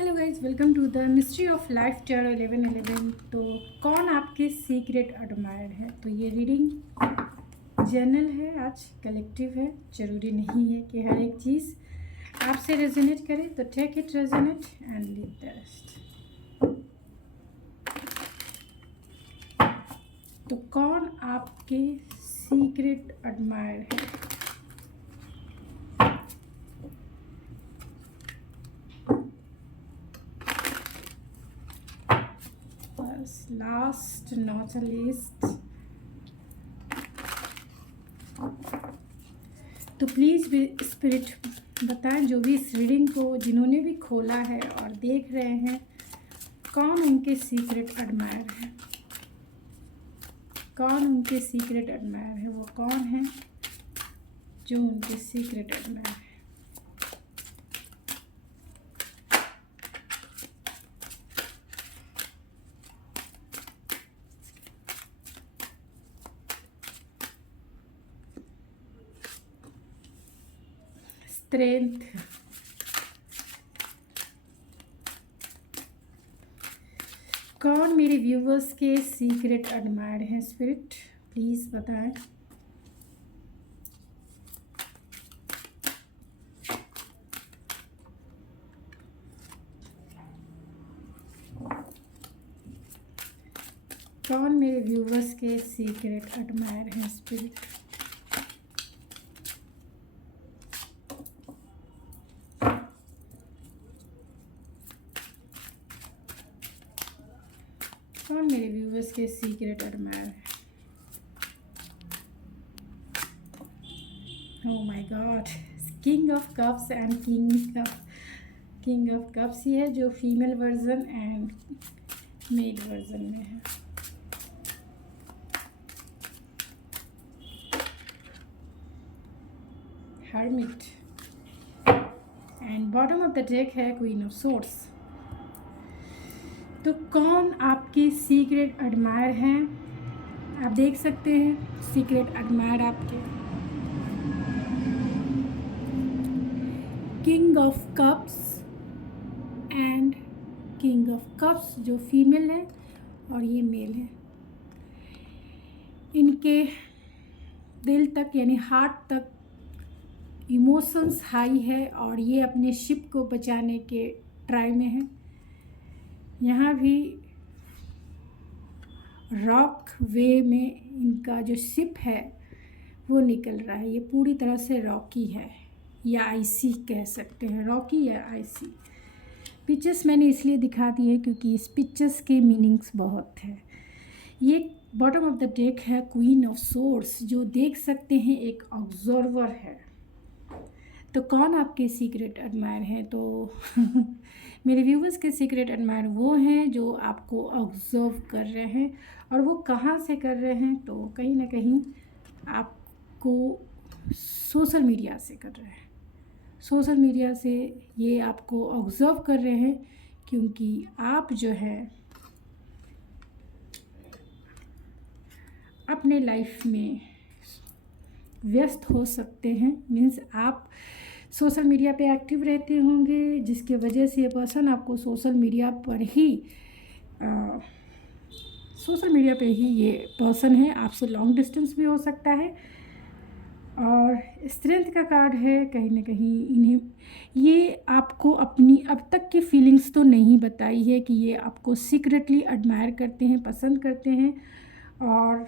Hello guys, welcome to the mystery of life tarot 1111। तो कौन आपके सीक्रेट एडमायर है? तो ये रीडिंग जर्नल है, आज कलेक्टिव है। ज़रूरी नहीं है कि हर एक चीज़ आपसे रेजोनेट करे, तो take it resonate and leave the rest. तो कौन आपके सीक्रेट एडमायर है? लास्ट नॉट अ लीस्ट, तो प्लीज़ स्पिरिट बताएं, जो भी इस रीडिंग को जिन्होंने भी खोला है और देख रहे हैं, कौन उनके सीक्रेट एडमायर है? कौन उनके सीक्रेट एडमायर है? वो कौन है जो उनके सीक्रेट एडमायर है? स्ट्रेंथ, कौन मेरे व्यूवर्स के सीक्रेट एडमायर हैं? स्पिरिट प्लीज़ बताएं। कौन मेरे व्यूवर्स के सीक्रेट एडमायर हैं? स्पिरिट कौन मेरे व्यूवर्स के सीक्रेट एडमायर है? Oh my God, king of cups and king of cups ही है, जो female version and male version में है। Hermit and bottom of the deck है क्वीन ऑफ सोर्ड्स। तो कौन आपके सीक्रेट एडमायर हैं? आप देख सकते हैं सीक्रेट एडमायर आपके king of cups and king of cups, जो फीमेल है और ये मेल है। इनके दिल तक यानी हार्ट तक इमोशंस हाई है और ये अपने शिप को बचाने के ट्राई में है। यहाँ भी रॉक वे में इनका जो शिप है वो निकल रहा है। ये पूरी तरह से रॉकी है या आइसी कह सकते हैं, रॉकी या आइसी। पिक्चर्स मैंने इसलिए दिखा दी है क्योंकि इस पिक्चर्स के मीनिंग्स बहुत है। ये बॉटम ऑफ द डेक है क्वीन ऑफ सोर्ड्स, जो देख सकते हैं एक ऑब्जर्वर है। तो कौन आपके सीक्रेट एडमायर हैं? तो मेरे व्यूवर्स के सीक्रेट एडमायर वो हैं जो आपको ऑब्जर्व कर रहे हैं। और वो कहाँ से कर रहे हैं? तो कहीं ना कहीं आपको सोशल मीडिया से कर रहे हैं। सोशल मीडिया से ये आपको ऑब्जर्व कर रहे हैं क्योंकि आप जो है अपने लाइफ में व्यस्त हो सकते हैं। मीन्स आप सोशल मीडिया पे एक्टिव रहते होंगे, जिसके वजह से ये पर्सन आपको सोशल मीडिया पे ही ये पर्सन है। आपसे लॉन्ग डिस्टेंस भी हो सकता है। और स्ट्रेंथ का कार्ड है, कहीं ना कहीं इन्हें ये आपको अपनी अब तक की फीलिंग्स तो नहीं बताई है कि ये आपको सीक्रेटली एडमायर करते हैं, पसंद करते हैं। और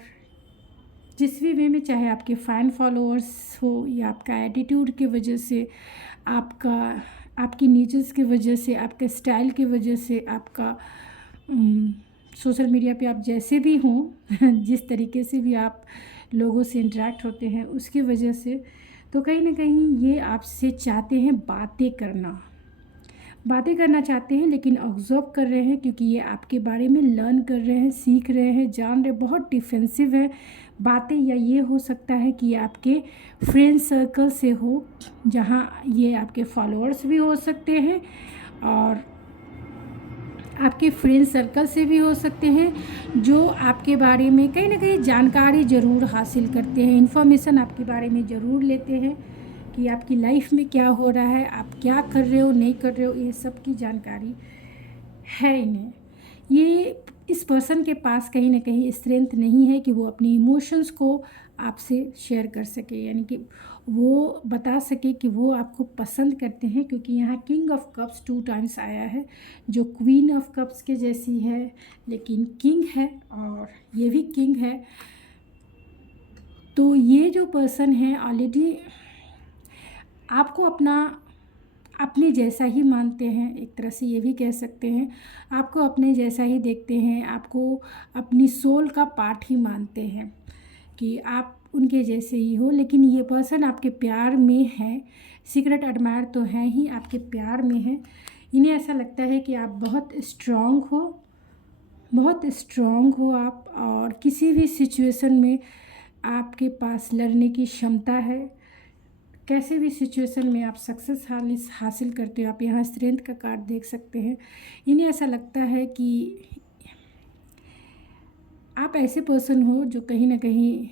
जिस भी वे में, चाहे आपके फ़ैन फॉलोअर्स हो या आपका एटीट्यूड की वजह से, आपकी नेचर्स की वजह से, आपके स्टाइल की वजह से, आपका सोशल मीडिया पे आप जैसे भी हों जिस तरीके से भी आप लोगों से इंटरेक्ट होते हैं उसकी वजह से, तो कहीं ना कहीं ये आपसे चाहते हैं बातें करना चाहते हैं, लेकिन ऑब्जर्व कर रहे हैं क्योंकि ये आपके बारे में लर्न कर रहे हैं, सीख रहे हैं, जान रहे। बहुत डिफेंसिव है बातें। या ये हो सकता है कि ये आपके फ्रेंड सर्कल से हो, जहाँ ये आपके फॉलोअर्स भी हो सकते हैं और आपके फ्रेंड सर्कल से भी हो सकते हैं, जो आपके बारे में कहीं ना कहीं जानकारी ज़रूर हासिल करते हैं, इन्फॉर्मेशन आपके बारे में ज़रूर लेते हैं। कि आपकी लाइफ में क्या हो रहा है, आप क्या कर रहे हो नहीं कर रहे हो, ये सब की जानकारी है इन्हें। ये इस पर्सन के पास कहीं ना कहीं स्ट्रेंथ नहीं है कि वो अपनी इमोशंस को आपसे शेयर कर सके, यानी कि वो बता सके कि वो आपको पसंद करते हैं, क्योंकि यहाँ किंग ऑफ कप्स 2 टाइम्स आया है, जो क्वीन ऑफ कप्स के जैसी है, लेकिन किंग है और ये भी किंग है। तो ये जो पर्सन है ऑलरेडी आपको अपने जैसा ही मानते हैं, एक तरह से ये भी कह सकते हैं, आपको अपने जैसा ही देखते हैं, आपको अपनी सोल का पार्ट ही मानते हैं कि आप उनके जैसे ही हो। लेकिन ये पर्सन आपके प्यार में है, सीक्रेट एडमायर तो हैं ही, आपके प्यार में है। इन्हें ऐसा लगता है कि आप बहुत स्ट्रांग हो, बहुत स्ट्रांग हो आप, और किसी भी सिचुएशन में आपके पास लड़ने की क्षमता है, कैसे भी सिचुएशन में आप सक्सेस हासिल करते हो। आप यहाँ स्ट्रेंथ का कार्ड देख सकते हैं। इन्हें ऐसा लगता है कि आप ऐसे पर्सन हो जो कहीं ना कहीं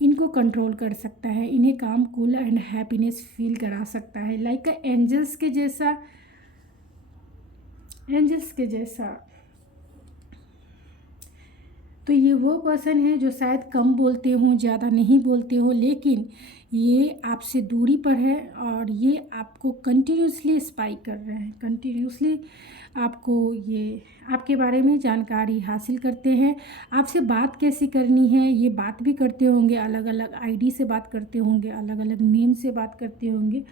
इनको कंट्रोल कर सकता है, इन्हें काम, कूल एंड हैप्पीनेस फील करा सकता है, लाइक एंजल्स के जैसा, एंजल्स के जैसा। तो ये वो पर्सन है जो शायद कम बोलते हों, ज़्यादा नहीं बोलते हो, लेकिन ये आपसे दूरी पर है और ये आपको कंटिन्यूसली स्पाई कर रहे हैं, कंटिन्यूसली आपको ये आपके बारे में जानकारी हासिल करते हैं। आपसे बात कैसी करनी है ये बात भी करते होंगे, अलग अलग आईडी से बात करते होंगे, अलग अलग नेम से बात करते होंगे।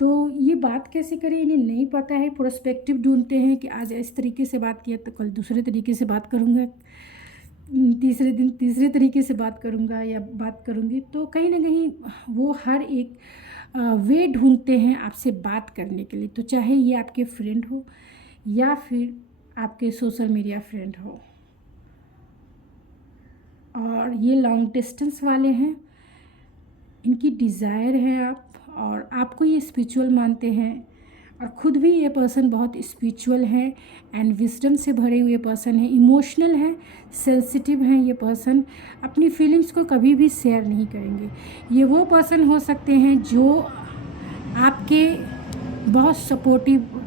तो ये बात कैसे करें इन्हें नहीं पता है, प्रोस्पेक्टिव ढूंढते हैं कि आज इस तरीके से बात किया तो कल दूसरे तरीके से बात करूँगा, तीसरे दिन तीसरे तरीके से बात करूँगा या बात करूँगी। तो कहीं ना कहीं वो हर एक वे ढूंढते हैं आपसे बात करने के लिए, तो चाहे ये आपके फ्रेंड हो या फिर आपके सोशल मीडिया फ्रेंड हो। और ये लॉन्ग डिस्टेंस वाले हैं, इनकी डिज़ायर है आप, और आपको ये स्पिरिचुअल मानते हैं, और ख़ुद भी ये पर्सन बहुत स्पिरिचुअल है एंड विजडम से भरे हुए पर्सन है, इमोशनल है, सेंसिटिव हैं। ये पर्सन अपनी फीलिंग्स को कभी भी शेयर नहीं करेंगे। ये वो पर्सन हो सकते हैं जो आपके बहुत सपोर्टिव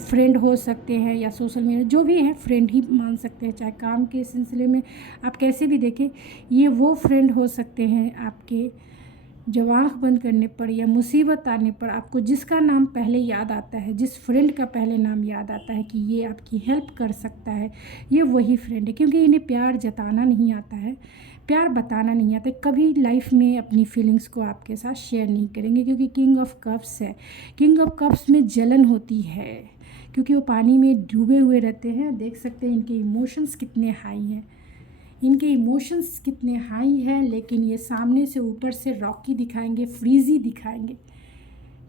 फ्रेंड हो सकते हैं, या सोशल मीडिया जो भी है फ्रेंड ही मान सकते हैं, चाहे काम के सिलसिले में आप कैसे भी देखें। ये वो फ्रेंड हो सकते हैं आपके जब आँख बंद करने पर या मुसीबत आने पर आपको जिसका नाम पहले याद आता है, जिस फ्रेंड का पहले नाम याद आता है कि ये आपकी हेल्प कर सकता है, ये वही फ्रेंड है। क्योंकि इन्हें प्यार जताना नहीं आता है, प्यार बताना नहीं आता, कभी लाइफ में अपनी फीलिंग्स को आपके साथ शेयर नहीं करेंगे, क्योंकि किंग ऑफ कप्स है। किंग ऑफ कप्स में जलन होती है, क्योंकि वो पानी में डूबे हुए रहते हैं। देख सकते हैं इनके इमोशंस कितने हाई हैं, इनके इमोशंस कितने हाई हैं, लेकिन ये सामने से ऊपर से रॉकी दिखाएंगे, फ्रीजी दिखाएंगे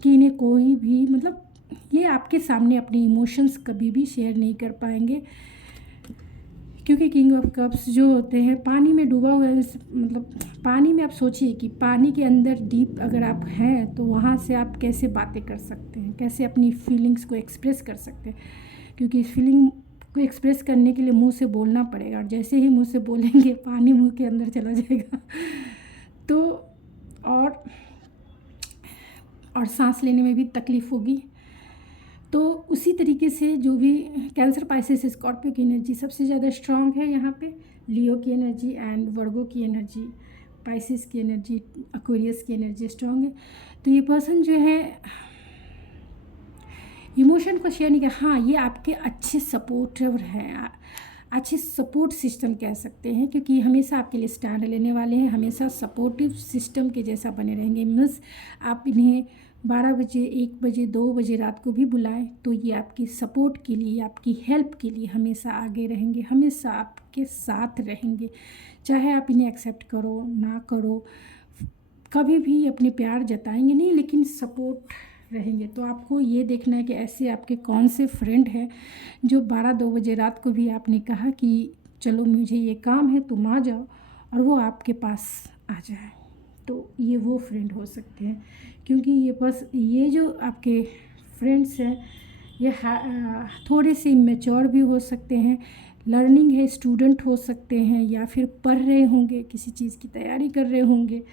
कि इन्हें कोई भी मतलब ये आपके सामने अपने इमोशंस कभी भी शेयर नहीं कर पाएंगे, क्योंकि किंग ऑफ कप्स जो होते हैं पानी में डूबा हुआ है। मतलब पानी में आप सोचिए कि पानी के अंदर डीप अगर आप हैं तो वहाँ से आप कैसे बातें कर सकते हैं, कैसे अपनी फीलिंग्स को एक्सप्रेस कर सकते हैं, क्योंकि इस फीलिंग को एक्सप्रेस करने के लिए मुंह से बोलना पड़ेगा, और जैसे ही मुंह से बोलेंगे पानी मुंह के अंदर चला जाएगा। तो और सांस लेने में भी तकलीफ़ होगी। तो उसी तरीके से जो भी कैंसर, पाइसेस, स्कॉर्पियो की एनर्जी सबसे ज़्यादा स्ट्रांग है यहाँ पे, लियो की एनर्जी एंड वर्गो की एनर्जी, पाइसेस की एनर्जी, एक्वेरियस की एनर्जी स्ट्रांग है। तो ये पर्सन जो है इमोशन को शेयर नहीं कर, हाँ ये आपके अच्छे सपोर्टर हैं, अच्छे सपोर्ट सिस्टम कह सकते हैं, क्योंकि हमेशा आपके लिए स्टैंड लेने वाले हैं, हमेशा सपोर्टिव सिस्टम के जैसा बने रहेंगे। मीन्स आप इन्हें 12 बजे, 1 बजे, 2 बजे रात को भी बुलाएं तो ये आपकी सपोर्ट के लिए, आपकी हेल्प के लिए हमेशा आगे रहेंगे, हमेशा आपके साथ रहेंगे, चाहे आप इन्हें एक्सेप्ट करो ना करो, कभी भी अपने प्यार जताएंगे नहीं, लेकिन सपोर्ट रहेंगे। तो आपको ये देखना है कि ऐसे आपके कौन से फ्रेंड हैं जो 12-2 बजे रात को भी आपने कहा कि चलो मुझे ये काम है तुम आ जाओ, और वो आपके पास आ जाए। तो ये वो फ्रेंड हो सकते हैं, क्योंकि ये जो आपके फ्रेंड्स हैं ये थोड़े से इमेच्योर भी हो सकते हैं, लर्निंग है, स्टूडेंट हो सकते हैं, या फिर पढ़ रहे होंगे, किसी चीज़ की तैयारी कर रहे होंगे,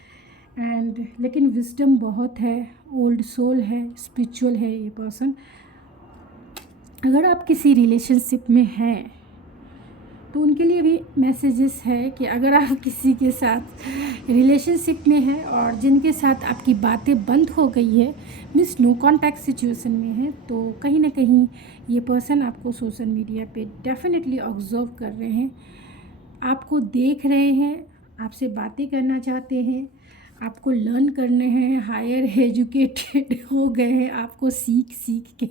एंड लेकिन विजडम बहुत है, ओल्ड सोल है, स्पिरिचुअल है ये पर्सन। अगर आप किसी रिलेशनशिप में हैं तो उनके लिए भी मैसेजेस है कि अगर आप किसी के साथ रिलेशनशिप में हैं और जिनके साथ आपकी बातें बंद हो गई है, मीन्स नो कांटेक्ट सिचुएशन में है, तो कहीं ना कहीं ये पर्सन आपको सोशल मीडिया पे डेफिनेटली ऑब्जर्व कर रहे हैं, आपको देख रहे हैं, आपसे बातें करना चाहते हैं, आपको लर्न करने हैं, हायर एजुकेटेड हो गए हैं, आपको सीख सीख के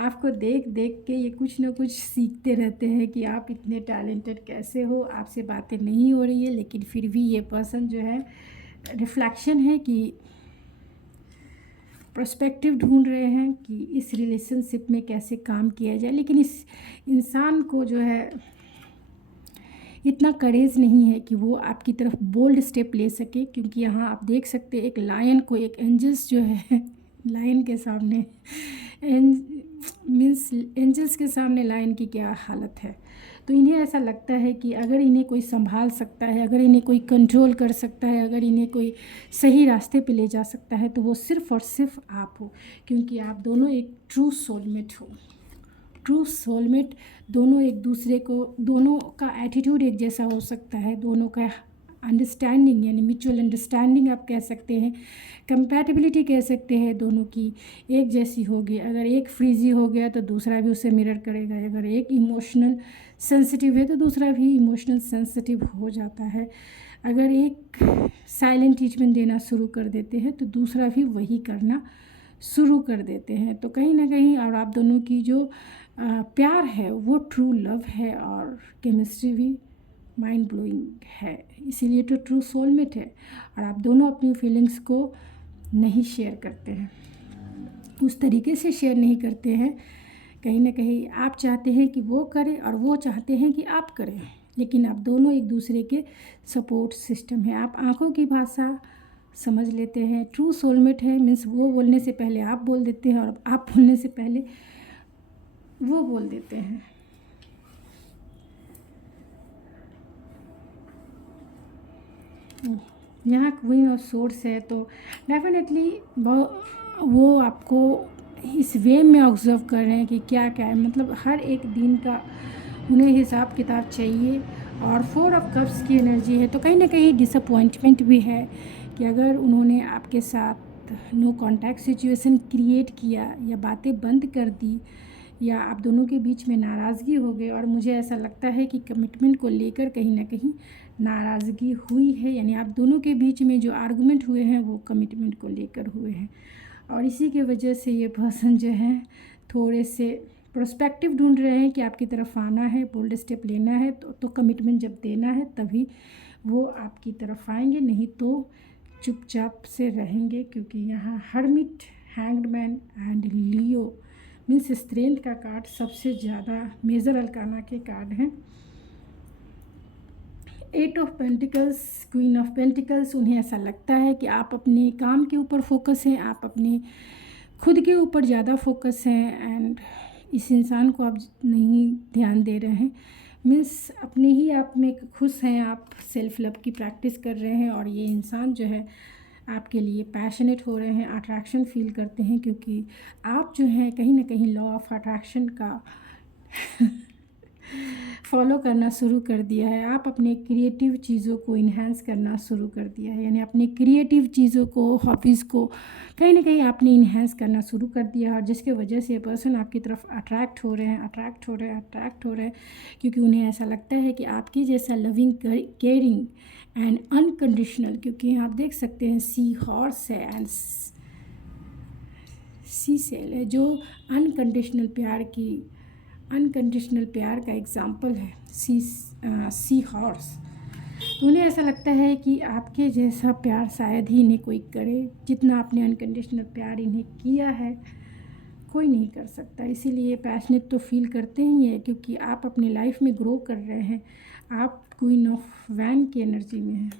आपको देख देख के ये कुछ ना कुछ सीखते रहते हैं कि आप इतने टैलेंटेड कैसे हो, आपसे बातें नहीं हो रही है, लेकिन फिर भी ये पर्सन जो है रिफ्लेक्शन है कि पर्सपेक्टिव ढूंढ रहे हैं कि इस रिलेशनशिप में कैसे काम किया जाए। लेकिन इस इंसान को जो है इतना करेज नहीं है कि वो आपकी तरफ बोल्ड स्टेप ले सके, क्योंकि यहाँ आप देख सकते हैं एक लायन को, एक एंजल्स जो है लायन के सामने मीन्स एंजल्स के सामने लायन की क्या हालत है। तो इन्हें ऐसा लगता है कि अगर इन्हें कोई संभाल सकता है, अगर इन्हें कोई कंट्रोल कर सकता है, अगर इन्हें कोई सही रास्ते पे ले जा सकता है तो वो सिर्फ़ और सिर्फ आप हो, क्योंकि आप दोनों एक ट्रू सोलमेट हो। ट्रू सोलमेट दोनों एक दूसरे को, दोनों का एटीट्यूड एक जैसा हो सकता है, दोनों का अंडरस्टैंडिंग यानी म्यूचुअल अंडरस्टैंडिंग आप कह सकते हैं, कंपैटिबिलिटी कह सकते हैं, दोनों की एक जैसी होगी। अगर एक फ्रीजी हो गया तो दूसरा भी उसे मिरर करेगा, अगर एक इमोशनल सेंसिटिव है तो दूसरा भी इमोशनल सेंसिटिव हो जाता है, अगर एक साइलेंट ट्रीटमेंट देना शुरू कर देते हैं तो दूसरा भी वही करना शुरू कर देते हैं। तो कहीं ना कहीं और आप दोनों की जो प्यार है वो ट्रू लव है और केमिस्ट्री भी माइंड ब्लोइंग है, इसीलिए तो ट्रू सोलमेट है। और आप दोनों अपनी फीलिंग्स को नहीं शेयर करते हैं, उस तरीके से शेयर नहीं करते हैं। कहीं ना कहीं आप चाहते हैं कि वो करे और वो चाहते हैं कि आप करें, लेकिन आप दोनों एक दूसरे के सपोर्ट सिस्टम है। आप आंखों की भाषा समझ लेते हैं। ट्रू सोलमेट है मीन्स वो बोलने से पहले आप बोल देते हैं और आप बोलने से पहले वो बोल देते हैं। यहाँ क्वीन ऑफ सोर्स है तो डेफिनेटली वो आपको इस वे में ऑब्जर्व कर रहे हैं कि क्या क्या है, मतलब हर एक दिन का उन्हें हिसाब किताब चाहिए। और 4 ऑफ कप्स की एनर्जी है तो कहीं ना कहीं डिसअपॉइंटमेंट भी है कि अगर उन्होंने आपके साथ नो कांटेक्ट सिचुएशन क्रिएट किया या बातें बंद कर दी या आप दोनों के बीच में नाराज़गी हो गई, और मुझे ऐसा लगता है कि कमिटमेंट को लेकर कहीं ना कहीं नाराज़गी हुई है, यानी आप दोनों के बीच में जो आर्गुमेंट हुए हैं वो कमिटमेंट को लेकर हुए हैं, और इसी के वजह से ये पर्सन जो है थोड़े से प्रोस्पेक्टिव ढूंढ रहे हैं कि आपकी तरफ आना है, बोल्ड स्टेप लेना है, तो कमिटमेंट जब देना है तभी वो आपकी तरफ आएंगे, नहीं तो चुपचाप से रहेंगे। क्योंकि यहाँ hermit, hanged man and Leo means strength का कार्ड सबसे ज़्यादा मेजर अल्काना के कार्ड हैं। 8 of pentacles, queen of pentacles, उन्हें ऐसा लगता है कि आप अपने काम के ऊपर फोकस हैं, आप अपने खुद के ऊपर ज़्यादा फोकस हैं एंड इस इंसान को आप नहीं ध्यान दे रहे हैं, मीन्स अपने ही आप में खुश हैं, आप सेल्फ लव की प्रैक्टिस कर रहे हैं। और ये इंसान जो है आपके लिए पैशनेट हो रहे हैं, अट्रैक्शन फील करते हैं, क्योंकि आप जो हैं कहीं ना कहीं लॉ ऑफ अट्रैक्शन का फॉलो करना शुरू कर दिया है। आप अपने क्रिएटिव चीज़ों को इन्हेंस करना शुरू कर दिया है, यानी अपने क्रिएटिव चीज़ों को, हॉबीज़ को कहीं ना कहीं आपने इन्हेंस करना शुरू कर दिया है, और जिसके वजह से ये पर्सन आपकी तरफ अट्रैक्ट हो रहे हैं, क्योंकि उन्हें ऐसा लगता है कि आपकी जैसा लविंग, केयरिंग एंड अनकंडीशनल, क्योंकि यहाँ आप देख सकते हैं सी हॉर्स है एंड सी सेल है, जो अनकंडीशनल प्यार का एग्जाम्पल है सी हॉर्स। तो उन्हें ऐसा लगता है कि आपके जैसा प्यार शायद ही इन्हें कोई करे, जितना आपने अनकंडीशनल प्यार इन्हें किया है कोई नहीं कर सकता। इसीलिए पैशनेट तो फील करते ही हैं, क्योंकि आप अपनी लाइफ में ग्रो कर रहे हैं। आप क्वीन ऑफ वैन की एनर्जी में हैं,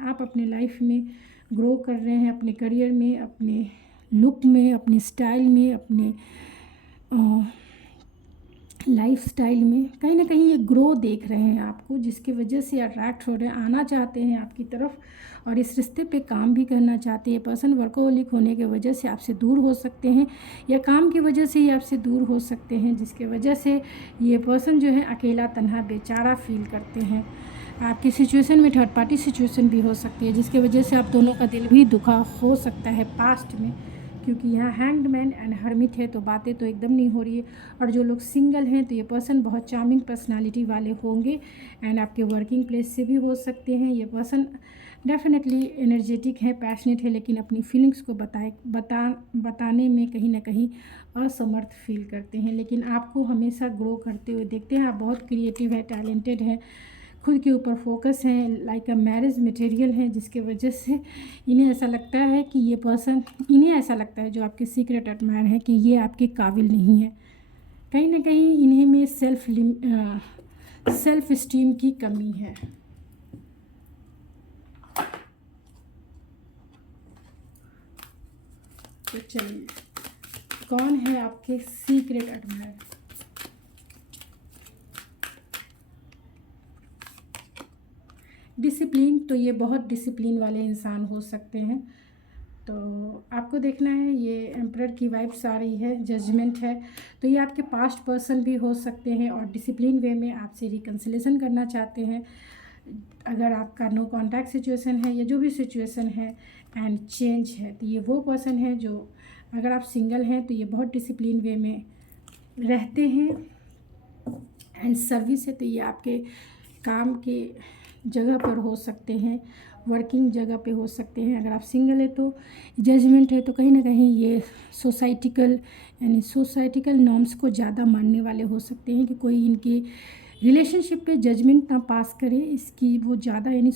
आप अपने लाइफ में ग्रो कर रहे हैं, अपने करियर में, अपने लुक में, अपने स्टाइल में, अपने लाइफस्टाइल में कहीं ना कहीं ये ग्रो देख रहे हैं आपको, जिसकी वजह से अट्रैक्ट हो रहे हैं, आना चाहते हैं आपकी तरफ और इस रिश्ते पे काम भी करना चाहते हैं। पर्सन वर्कोहोलिक होने की वजह से आपसे दूर हो सकते हैं या काम की वजह से ही आपसे दूर हो सकते हैं, जिसके वजह से ये पर्सन जो है अकेला तन्हा बेचारा फील करते हैं। आपकी सिचुएशन में थर्ड पार्टी सिचुएशन भी हो सकती है, जिसकी वजह से आप दोनों का दिल भी दुखा हो सकता है पास्ट में, क्योंकि यहाँ हैंग्ड मैन एंड हर्मिट है तो बातें तो एकदम नहीं हो रही है। और जो लोग सिंगल हैं तो ये पर्सन बहुत चार्मिंग पर्सनालिटी वाले होंगे एंड आपके वर्किंग प्लेस से भी हो सकते हैं। ये डेफिनेटली एनर्जेटिक है, पैशनेट है, लेकिन अपनी फीलिंग्स को बताने में कहीं ना कहीं असमर्थ फील करते हैं। लेकिन आपको हमेशा ग्रो करते हुए देखते हैं। आप बहुत क्रिएटिव है, टैलेंटेड है, खुद के ऊपर फोकस है, लाइक अ मैरिज मटेरियल है, जिसके वजह से इन्हें ऐसा लगता है कि ये पर्सन, इन्हें ऐसा लगता है जो आपके सीक्रेट एडमायर है कि ये आपके काबिल नहीं है। कहीं ना कहीं इन्हें में सेल्फ इस्टीम की कमी है। तो चलिए, कौन है आपके सीक्रेट एडमायर? डिसिप्लिन, तो ये बहुत डिसिप्लिन वाले इंसान हो सकते हैं। तो आपको देखना है, ये एम्परर की वाइब्स आ रही है, जजमेंट है, तो ये आपके पास्ट पर्सन भी हो सकते हैं और डिसिप्लिन वे में आपसे रिकन्सिलेशन करना चाहते हैं। अगर आपका नो कॉन्टैक्ट सिचुएशन है या जो भी सिचुएशन है एंड चेंज है, तो ये वो पर्सन है जो, अगर आप सिंगल हैं तो ये बहुत डिसिप्लिन वे में रहते हैं एंड सर्विस है तो ये आपके काम के जगह पर हो सकते हैं, वर्किंग जगह पे हो सकते हैं। अगर आप सिंगल है तो जजमेंट है, तो कहीं ना कहीं ये सोसाइटिकल नॉर्म्स को ज़्यादा मानने वाले हो सकते हैं कि कोई इनके रिलेशनशिप पे जजमेंट ना पास करे, इसकी वो ज़्यादा यानी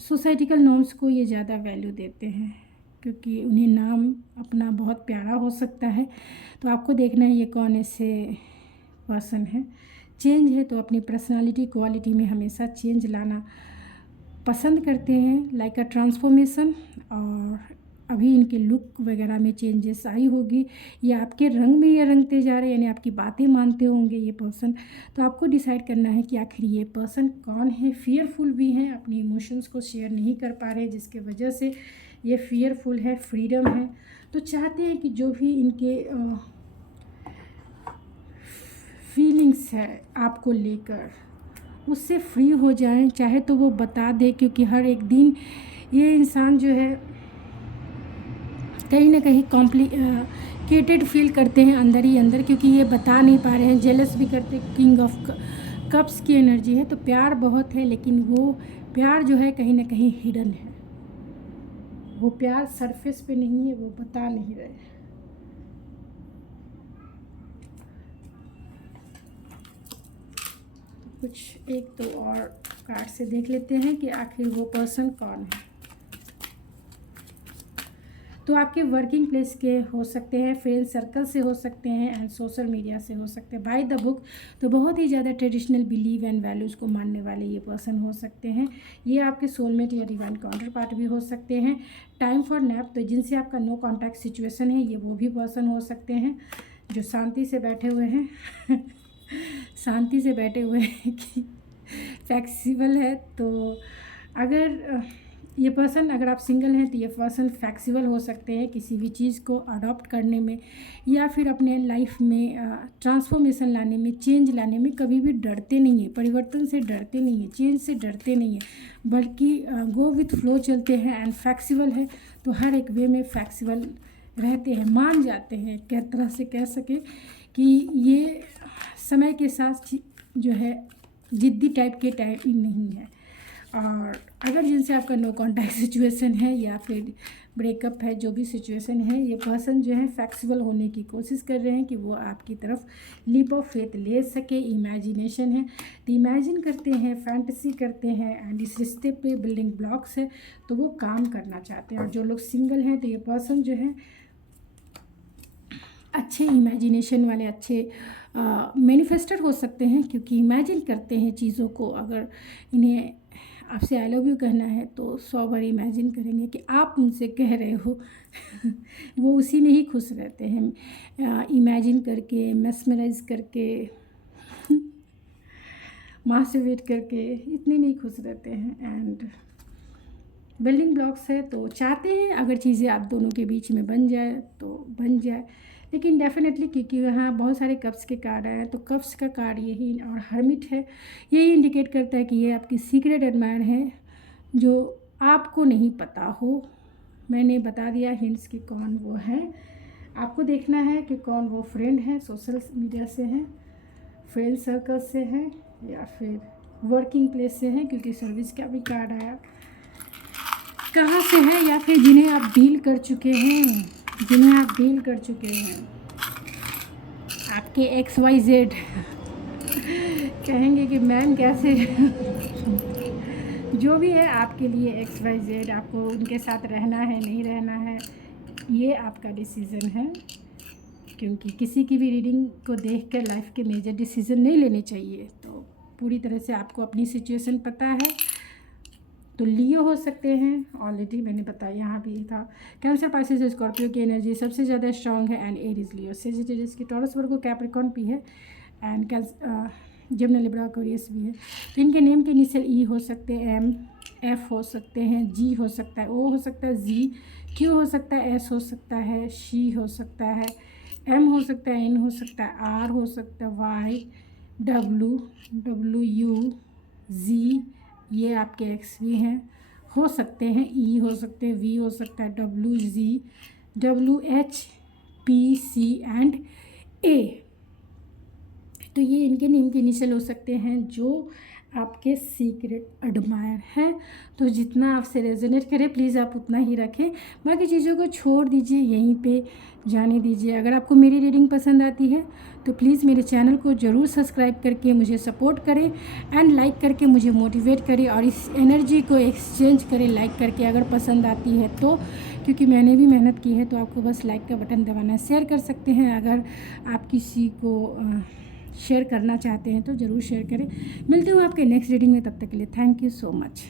सोसाइटिकल नॉर्म्स को ये ज़्यादा वैल्यू देते हैं, क्योंकि उन्हें नाम अपना बहुत प्यारा हो सकता है। तो आपको देखना है ये कौन ऐसे पर्सन है। चेंज है तो अपनी पर्सनालिटी क्वालिटी में हमेशा चेंज लाना पसंद करते हैं, लाइक अ ट्रांसफॉर्मेशन। और अभी इनके लुक वगैरह में चेंजेस आई होगी, ये आपके रंग में ये रंगते जा रहे हैं, यानी आपकी बातें मानते होंगे ये पर्सन। तो आपको डिसाइड करना है कि आखिर ये पर्सन कौन है। फियरफुल भी हैं, अपनी इमोशंस को शेयर नहीं कर पा रहे, जिसके वजह से ये फियरफुल है। फ्रीडम है, तो चाहते हैं कि जो भी इनके फीलिंग्स है आपको लेकर, उससे फ्री हो जाएं, चाहे तो वो बता दे, क्योंकि हर एक दिन ये इंसान जो है कहीं ना कहीं कॉम्प्लिकेटेड फील करते हैं अंदर ही अंदर, क्योंकि ये बता नहीं पा रहे हैं, जेलस भी करते। किंग ऑफ कप्स की एनर्जी है, तो प्यार बहुत है, लेकिन वो प्यार जो है कहीं ना कहीं हिडन है, वो प्यार सरफेस पे नहीं है, वो बता नहीं रहे। कुछ एक तो और कार्ड से देख लेते हैं कि आखिर वो पर्सन कौन है। तो आपके वर्किंग प्लेस के हो सकते हैं, फ्रेंड सर्कल से हो सकते हैं एंड सोशल मीडिया से हो सकते हैं। बाय द बुक, तो बहुत ही ज़्यादा ट्रेडिशनल बिलीव एंड वैल्यूज़ को मानने वाले ये पर्सन हो सकते हैं। ये आपके सोलमेट या डिवाइन काउंटर पार्ट भी हो सकते हैं। टाइम फॉर नैप, तो जिनसे आपका नो कॉन्टैक्ट सिचुएशन है, ये वो भी पर्सन हो सकते हैं जो शांति से बैठे हुए हैं शांति से बैठे हुए हैं कि फ्लेक्सिबल है। तो अगर ये पर्सन, अगर आप सिंगल हैं तो ये पर्सन फ्लेक्सिबल हो सकते हैं किसी भी चीज़ को अडॉप्ट करने में, या फिर अपने लाइफ में ट्रांसफॉर्मेशन लाने में, चेंज लाने में कभी भी डरते नहीं हैं, परिवर्तन से डरते नहीं हैं, चेंज से डरते नहीं हैं, बल्कि गो विथ फ्लो चलते हैं एंड फ्लेक्सिबल है। तो हर एक वे में फ्लेक्सिबल रहते हैं, मान जाते हैं, किस तरह से कह सके कि ये समय के साथ जो है जिद्दी टाइप के टाइप नहीं है। और अगर जिनसे आपका नो कॉन्टैक्ट सिचुएशन है या फिर ब्रेकअप है, जो भी सिचुएशन है, ये पर्सन जो है फ्लेक्सिबल होने की कोशिश कर रहे हैं कि वो आपकी तरफ लीप ऑफ फेथ ले सके। इमेजिनेशन है, तो इमेजिन करते हैं, फैंटेसी करते हैं एंड इस रिश्ते पे बिल्डिंग ब्लॉक्स है, तो वो काम करना चाहते हैं। और जो लोग सिंगल हैं तो ये पर्सन जो है अच्छे इमेजिनेशन वाले, अच्छे मैनिफेस्टर हो सकते हैं, क्योंकि इमेजिन करते हैं चीज़ों को। अगर इन्हें आपसे आई लव यू कहना है तो 100 बार इमेजिन करेंगे कि आप उनसे कह रहे हो। वो उसी में ही खुश रहते हैं, इमेजिन करके, मेस्मराइज करके, मास्टरबेट करके, इतने में ही खुश रहते हैं। एंड बिल्डिंग ब्लॉक्स है तो चाहते हैं अगर चीज़ें आप दोनों के बीच में बन जाए तो बन जाए, लेकिन डेफिनेटली क्योंकि यहाँ बहुत सारे कप्स के कार्ड आए हैं तो कप्स का कार्ड यही और हर्मिट है, यही इंडिकेट करता है कि ये आपकी सीक्रेट एडमायर है जो आपको नहीं पता हो। मैंने बता दिया हिंट्स कि कौन वो है, आपको देखना है कि कौन वो फ्रेंड है, सोशल मीडिया से हैं, फ्रेंड सर्कल से हैं, या फिर वर्किंग प्लेस से हैं क्योंकि सर्विस का भी कार्ड आया, कहाँ से है, या फिर जिन्हें आप डील कर चुके हैं, जिन्हें आप डील कर चुके हैं। आपके XYZ कहेंगे कि मैम कैसे जो भी है आपके लिए XYZ, आपको उनके साथ रहना है नहीं रहना है, ये आपका डिसीज़न है। क्योंकि किसी की भी रीडिंग को देखकर लाइफ के मेजर डिसीज़न नहीं लेने चाहिए। तो पूरी तरह से आपको अपनी सिचुएशन पता है। तो लियो हो सकते हैं, ऑलरेडी मैंने बताया, यहाँ भी था। कैंसर, पाइसेस, स्कॉर्पियो की एनर्जी सबसे ज़्यादा स्ट्रॉन्ग है, एंड एरीज, लियो, सेजिटेरियस की, टॉरस, वर्गो, कैप्रिकॉर्न भी है, एंड जेमिनी, लिब्रा, एक्वेरियस भी है। तो इनके नेम के इनिशियल ई हो सकते हैं, M, F हो सकते हैं, G हो सकता है, O हो सकता है, Z, Q हो सकता है, S हो सकता है, शी हो सकता है, M हो सकता है, N हो सकता है, R हो सकता है, Y, W, U, Z, ये आपके एक्स भी हैं, हो सकते हैं, E हो सकते हैं, V हो सकता है, W, Z, WH, P, C and A। तो ये इनके नेम के इनिशियल हो सकते हैं जो आपके सीक्रेट एडमायर है। तो जितना आपसे रेजोनेट करे प्लीज़ आप उतना ही रखें, बाकी चीज़ों को छोड़ दीजिए, यहीं पे जाने दीजिए। अगर आपको मेरी रीडिंग पसंद आती है तो प्लीज़ मेरे चैनल को ज़रूर सब्सक्राइब करके मुझे सपोर्ट करें, एंड लाइक करके मुझे मोटिवेट करें, और इस एनर्जी को एक्सचेंज करें लाइक करके अगर पसंद आती है तो, क्योंकि मैंने भी मेहनत की है। तो आपको बस लाइक का बटन दबाना है। शेयर कर सकते हैं अगर आप किसी को शेयर करना चाहते हैं तो ज़रूर शेयर करें। मिलती हूँ आपके नेक्स्ट रीडिंग में, तब तक के लिए थैंक यू सो मच।